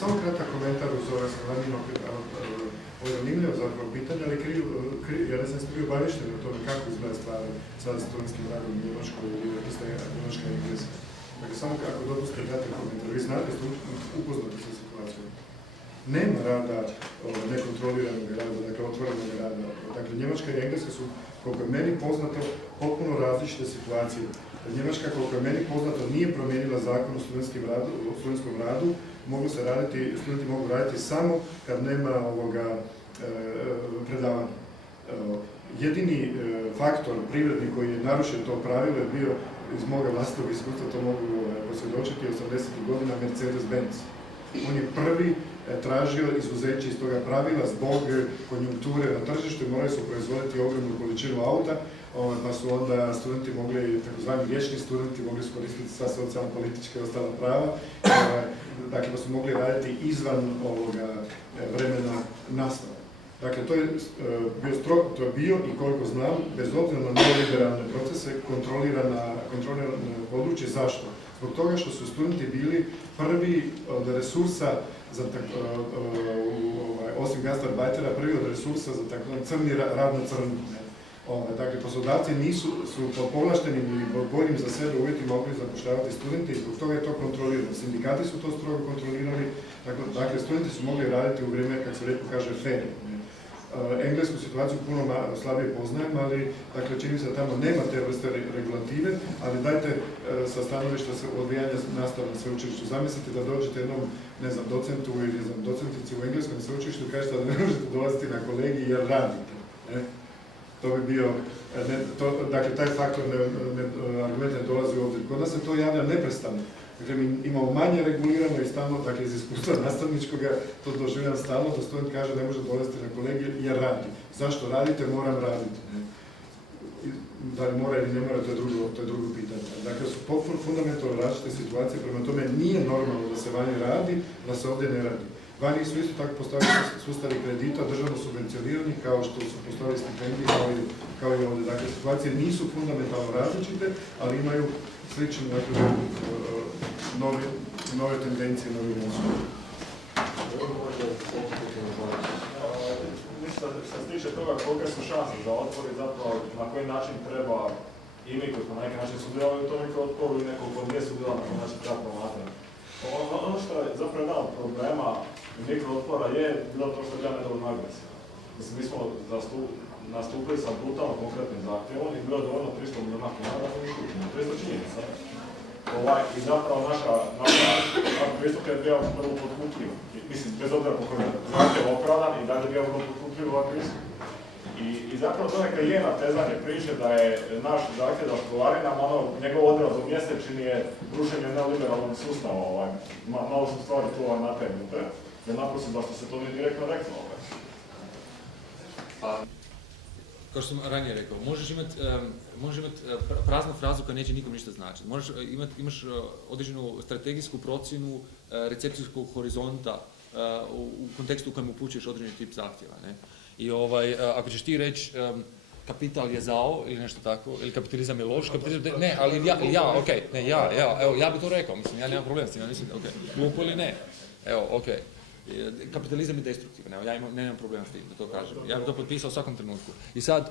Samo kratak komentar uz ove stvarima, ovo je zanimljivo zapravo pitanje, ali ja ne znam ste bili obavješteni o tome kako izgleda stvari sa studentskim radom u Njemačkoj ili rekli Njemačka i Engleska. Dakle, samo kako dopustite kratak komentar, vi znate, ste upoznati sa situacijom. Nema rada, nekontroliranog rada, dakle otvorenog rada. Dakle, Njemačka i Engleska su, koliko je meni poznato, potpuno različite situacije. Njemačka, koliko je meni poznato, nije promijenila zakon o studentskom radu, studenti mogu raditi samo kad nema predavanja. Jedini faktor privredni koji je narušio to pravilo je bio, iz moga vlastitog iskustva, to mogu posvjedočiti, 80. godina Mercedes-Benz. On je prvi tražio izuzeće iz toga pravila zbog konjunkture na tržištu i morali su proizvoditi ogromnu količinu auta, pa su onda studenti mogli, takozvani vječni studenti, mogli iskoristiti sva socijalno-politička i ostala prava, dakle pa su mogli raditi izvan vremena nastave. Dakle, to je bio i koliko znam, bez obzira na neoliberalne procese, kontrolirano područje. Zašto? Zbog toga što su studenti bili prvi od resursa, osim gastarbeitera, prvi od resursa za takozvani crni rad na crnu. Dakle, poslodavci su pod povlaštenim ili boljim za sebe uvjetima mogli zapošljavati studente i zbog toga je to kontrolirano. Sindikati su to strogo kontrolirali, dakle, studenti su mogli raditi u vrijeme, kako se lijepo kaže, fair. Englesku situaciju puno slabije poznajem, ali dakle, čini se da tamo nema te vrste regulative, ali dajte sa stanovišta odvijanja nastave na sveučilištu. Zamislite da dođete jednom, ne znam, docentu ili docentici u engleskom sveučilištu i kažete da ne možete dolaziti na kolegij jer radite. To bi bio, dakle, taj faktor argument ne dolazi u obzir. Kod nas se to javlja neprestano. Dakle, mi imamo manje regulirano i stalno, dakle, iz iskustva nastavničkoga, to doživljam stalno, da student kaže ne može dolaziti na kolegij jer radi. Zašto radite? Moram raditi. Da li mora ili ne mora, to je drugo pitanje. Dakle, su potpuno fundamentalno različite situacije, prema tome nije normalno da se vani radi, da se ovdje ne radi. Vani su isto tako postavili sustavi kredita, državno subvencionirani, kao što su postavili stipendije, kao i ovdje. Dakle, situacije nisu fundamentalno različite, ali imaju slične, dakle, nove tendencije, novi mosu. Mislim da se tiče toga kolike su šanse za otpor i zapravo na koji način treba i mi koji smo na neki način sudjelovali u tom mikrootporu i neko ko nije sudjelovao na koji način treba promatrati. Ono što je zapravo jedan od problema mikrootpora je bilo to što je bila nedovoljno agresija. Mislim, mi smo nastupili sa brutalno konkretnim zahtjevom i bilo je dovoljno 300 milijuna kuna da smo nastupili. To je isto činjenica. I zapravo naš pristup je bio vrlo potkupljiv. Mislim, bez obzira po kojem je zahtjev opravdan i dalje je bio vrlo potkupljiv ovaj pristup. I zapravo to neka je natezanje priče da je naš zahtjev za školarinama, njegov odraz od mjesečini je rušenje neoliberalnog sustava. Malo su stvari tu nategnute, jer naprosto zašto se to nije direktno reklo. Kao što sam ranije rekao, možeš imati praznu frazu koja neće nikom ništa značiti. Imaš određenu strategijsku procjenu recepcijskog horizonta u kontekstu u kojem upućuješ određeni tip zahtjeva. Ne? I ako ćeš ti reći kapital je zao ili nešto tako, ili kapitalizam je loš, ne, ali ja bi to rekao, mislim, ja nemam problem s tim, ja mislim, glupo ili ne, kapitalizam je destruktivan, ja nemam problem s tim da to kažem, ja bih to potpisao u svakom trenutku. I sad,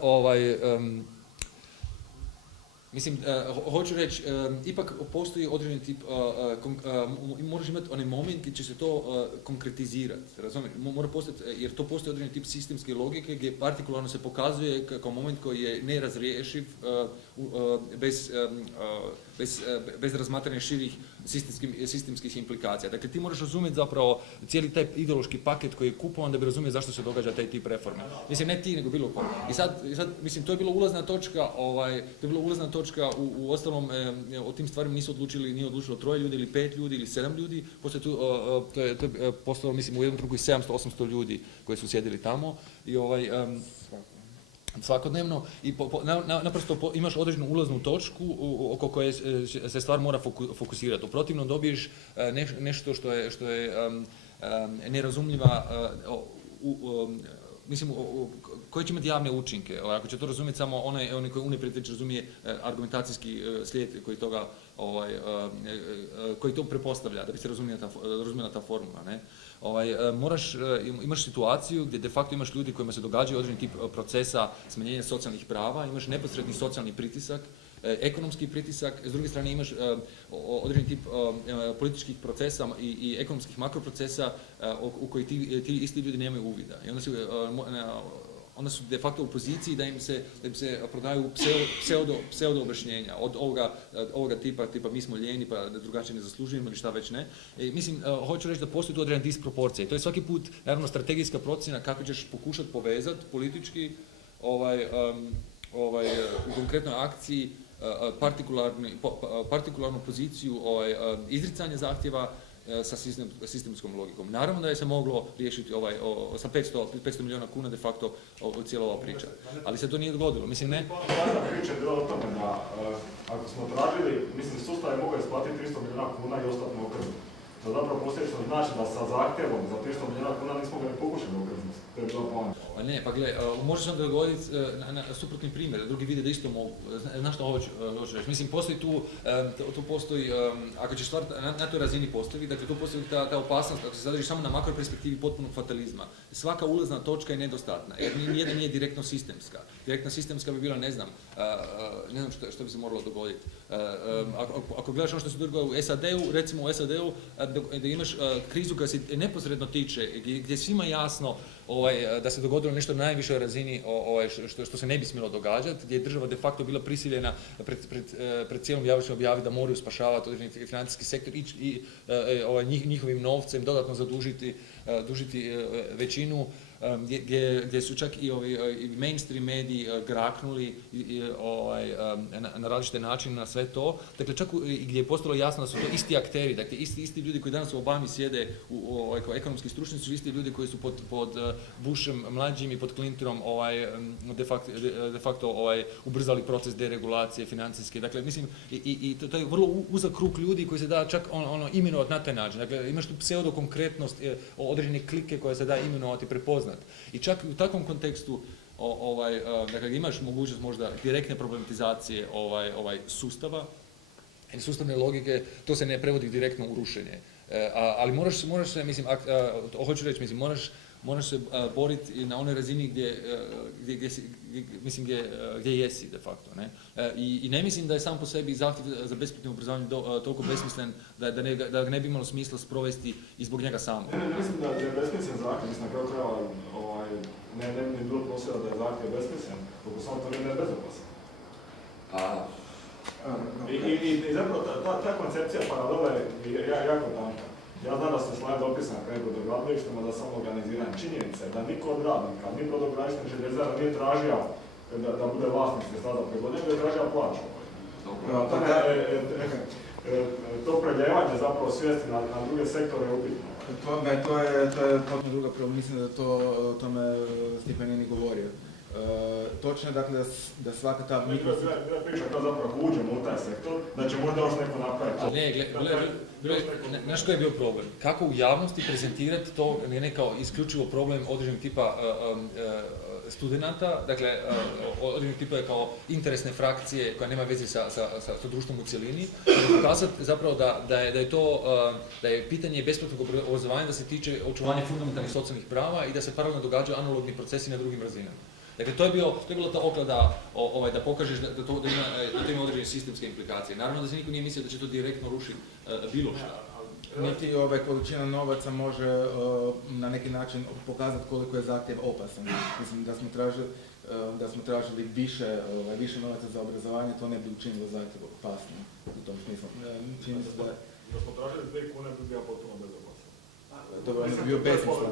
mislim, hoću reći, ipak postoji određeni tip, moraš imati onaj moment gdje će se to konkretizirati, razumiješ? Mora postati, jer to postoji određeni tip sistemske logike gdje partikularno se pokazuje kao moment koji je nerazriješiv bez razmatranja širih sistemskih implikacija. Dakle, ti moraš razumjeti zapravo cijeli taj ideološki paket koji je kupovan da bi razumjeti zašto se događa taj tip reforme. Mislim, ne ti, nego bilo ko. I sad, mislim, to je bila ulazna točka, u ostalom, o tim stvarima nije odlučilo 3 ljudi ili 5 ljudi ili 7 ljudi, poslije to je postalo, mislim, u jednom trenutku i 700-800 ljudi koji su sjedili tamo i svakodnevno i naprosto imaš određenu ulaznu točku oko koje se stvar mora fokusirati. U protivnom dobiješ nešto što je nerazumljiva mislim, koji će imati javne učinke. Ako će to razumjeti samo onaj koji unaprijed već razumije argumentacijski slijed koji to prepostavlja, da bi se razumjela ta formula. Ne? Imaš situaciju gdje de facto imaš ljudi kojima se događaju određeni tip procesa smanjenja socijalnih prava, imaš neposredni socijalni pritisak, ekonomski pritisak, s druge strane imaš određeni tip političkih procesa i ekonomskih makroprocesa u koji ti isti ljudi nemaju uvida. I onda su de facto u poziciji da im se prodaju pseudo objašnjenja od ovoga tipa mi smo lijeni pa da drugačije ne zaslužujemo ili šta već ne. Mislim, hoću reći da postoji tu određena disproporcija i to je svaki put naravno strategijska procjena kako ćeš pokušati povezati politički u konkretnoj akciji partikularnu poziciju izricanja zahtjeva sa sistemskom logikom. Naravno da je se moglo riješiti sa 500 milijuna kuna de facto cijela ova priča. Ali se to nije dogodilo. Mislim, ne. Važna priča je bila o tome da ako smo tražili, mislim, sustav je mogao isplatiti 300 milijuna kuna i ostati na okrznu. To zapravo posljedično znači da sa zahtjevom za 300 milijuna kuna nismo ga ni pokušali okrznuti. To je bila poanta. Pa ne, pa gle, može se dogoditi na suprotni primjer, drugi vide da isto mogu. Znaš što hoću reći? Mislim, postoji tu postoji, ako ćeš stvar na toj razini postaviti, dakle tu postoji ta opasnost, ako se zadrži samo na makroperspektivi potpunog fatalizma. Svaka ulazna točka je nedostatna, jer nijedna nije direktno sistemska. Direktno sistemska bi bila, ne znam što bi se moralo dogoditi. Ako gledaš ono što se događa u SAD-u, recimo u SAD-u, da imaš krizu koja se neposredno tiče, gdje je svima jasno da se dogodilo nešto na najvišoj razini što se ne bi smjelo događati, gdje je država de facto bila prisiljena pred cijelom javnošću objaviti da moraju spašavati određeni financijski sektor i njihovim novcem dodatno zadužiti većinu, gdje su čak i mainstream mediji graknuli na različite načine na sve to. Dakle, čak i gdje je postalo jasno da su to isti akteri, dakle isti ljudi koji danas u Obami sjede kao ekonomski stručnjaci su isti ljudi koji su pod Bushem mlađim i pod Clintonom de facto ubrzali proces deregulacije financijske. Dakle, mislim, i to je vrlo uzak krug ljudi koji se da čak imenovati na taj način. Dakle, imaš tu pseudokonkretnost određene klike koje se da imenovati, prepoznati. I čak u takvom kontekstu dakle, imaš mogućnost možda direktne problematizacije sustava ili sustavne logike, to se ne prevodi direktno u rušenje. Ali moraš se, mislim, hoću reći, mislim, moraš se boriti na onoj razini gdje jesi de facto. Ne? I ne mislim da je sam po sebi zahtjev za besplatnim obrazovanjem toliko besmislen da ga ne bi imalo smisla sprovesti i zbog njega samog. Mislim da je besmislen zahtjev, mislim na kraju krajeva ne bi bilo prosjeda da je zahtjev besmislen, dok samo to ne je bezopasan. I zapravo ta koncepcija paralela je jako tanka. Ja znam da ste slajd opisan na kraju brodogradilištima da samo organiziran činjenice, da niko od radnika, ni brodogradilišta željezara nije tražio da bude vlasnik sredstava prihoda, nego je tražio plaću. To preljevanje zapravo svijesti na druge sektore je upitno. To je potpuno druga problem, mislim da o tome Stipe nije ni govorio. Točno je dakle da svaka ta priča kao zapravo uđemo u taj sektor, da će možda još neko napraviti. Znaš koji je bio problem? Kako u javnosti prezentirati to ne kao isključivo problem određenog tipa studenata, dakle određenog tipa je kao interesne frakcije koja nema veze sa društvom u cjelini, pokazati zapravo da je pitanje besplatnog obrazovanja da se tiče očuvanja fundamentalnih socijalnih prava i da se paralelno događaju analogni procesi na drugim razinama. Dakle, to je bila ta oklada da pokažeš da to ima određene sistemske implikacije. Naravno da se niko nije mislio da će to direktno rušiti bilo što. Niti količina novaca može na neki način pokazati koliko je zahtjev opasan. Mislim da smo tražili više novaca za obrazovanje, to ne bi učinilo zahtjev opasnim u tom smislu. Da smo tražili 2 kune bi bio potpuno bezopasan. Dobro, on je bio besmislen.